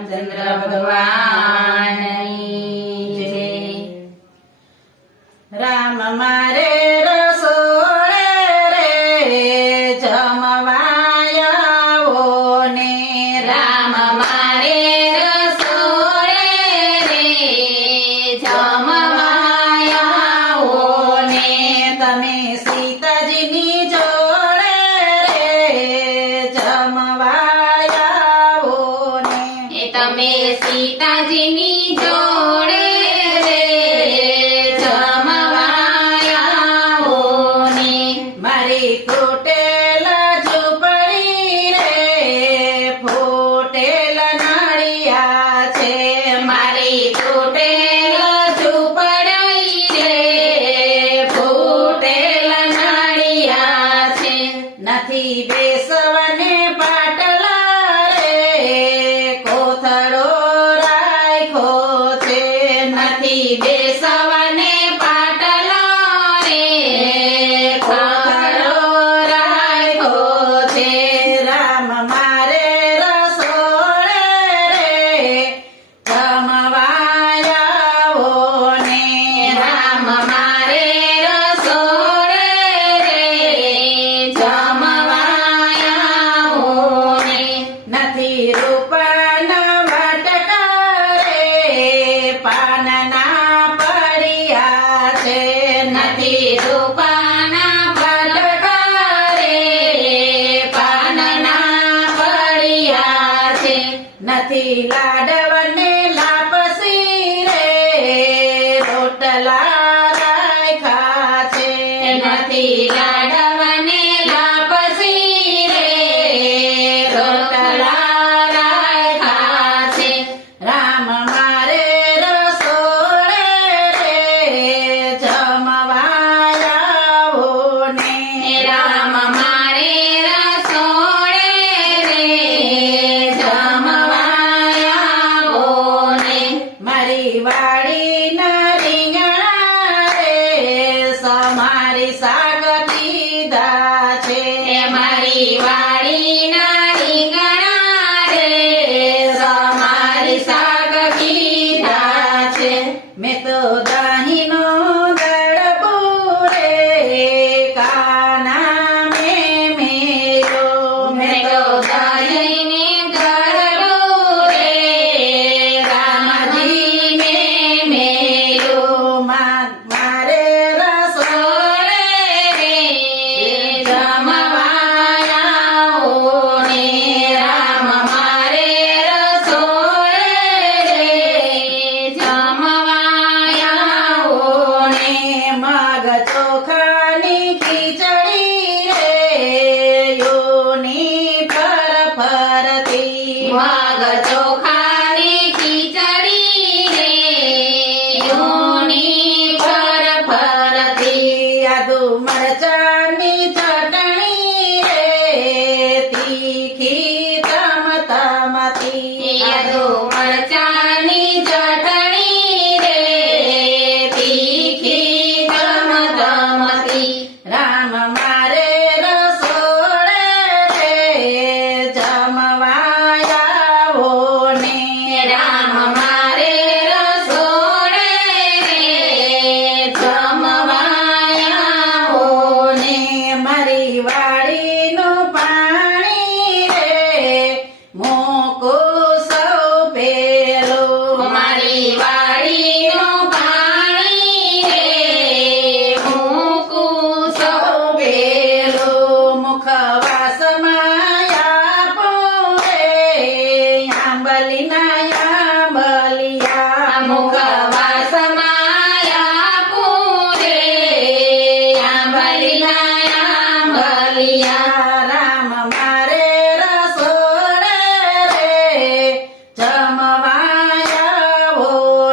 રામચંદ્ર ભગવાનની જય। રામ મારે રસોડે રે જમવાયાવો ને, રામ મારે રસોડે રે જમવાયાવો ને, તમે સીતાજીની જોડે રે જમવાયાવો ને, એ તમે સીતાજીની જોડે રે જમવાયાવો ને, મારી ફૂટેલ ઝૂંપડી રે ફૂટેલ નળિયા છે, મારી તૂટેલ ઝૂંપડી રે ફૂટેલ નળિયા છે, નથી બેસવાને પાટલા રે કોથળો રાખ્યો છે, નથી બેસવાને પાટલો રે કોથળો રાખ્યો છે, રામ મારે રસોડે રે જમવાયાવો ને, રામ મારે રસોડે રે જમવાયાવો ને, નથી રૂપાના વાટકા રે પાનના પડ્યા છે, નથી રૂપાના ફટકા રે પાનના પડ્યા છે, નથી લાડવને લાપસી રે રોટલા રાખ્યા છે, નથી લાડવને લાપસી રે રોટલા રાખ્યા છે, રામ મારે રસોડે રે જમવાયાવો ને, રામ મારે રસોડે રે જમવાયાવો ને, મારી વાડીના રીંગણા રે સમારી શાક કીધા છે, મારી વાડીના રીંગણા રે સમારી શાક કીધા છે, મેં તો દહીંનો દડબો રે કાના મેં મેલ્યો, મેં તો દહીંને ગળડું રે રામજી ને મેલ્યો, મારે રસોડે રે જમવાયાવો ને, રામ મારે રસોડે રે જમવાયાવો ને, મગ ચોખાની ખીચડી રે યોની પર ફરતી, મગ ચોખાની ખીચડી રે યોની પર ફરતી, આદુ મરચાની ચટણી રે તીખી તમતમતી, યાદો મરચાની ચટણી રે તીખી ગમગમતી, રામ મારે રસોડે રે જમવાયાવો ને, રામ મારે રસોડે રે જમવાયાવો ને, મારી વાડીનું પાણી રે મોકો સૌ પેલું, મારી વાડીનું પાણી રે મૂકું સૌ પેલું મુખવાસમાં આપો રે આંબલીના આંબલિયા, મુખવાસમાં આપું રે આંબલીના આંબલિયા, રામ મારે રસોડે રે જમવાયાવો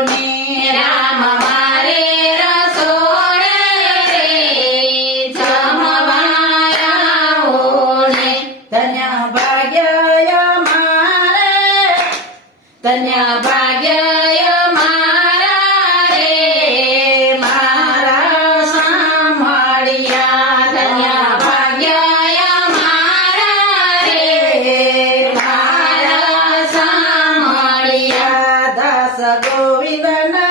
ને, રામ મારે રસોડે રે જમવાયાવો ને, ધન્ય ભાગ્ય મારે ધન્ય ભાગ્ય મારા રે મારા સાંભળ્યા, ધન્ય ભાગ્ય મારા રે મારા સાંભળ ગોવિંદના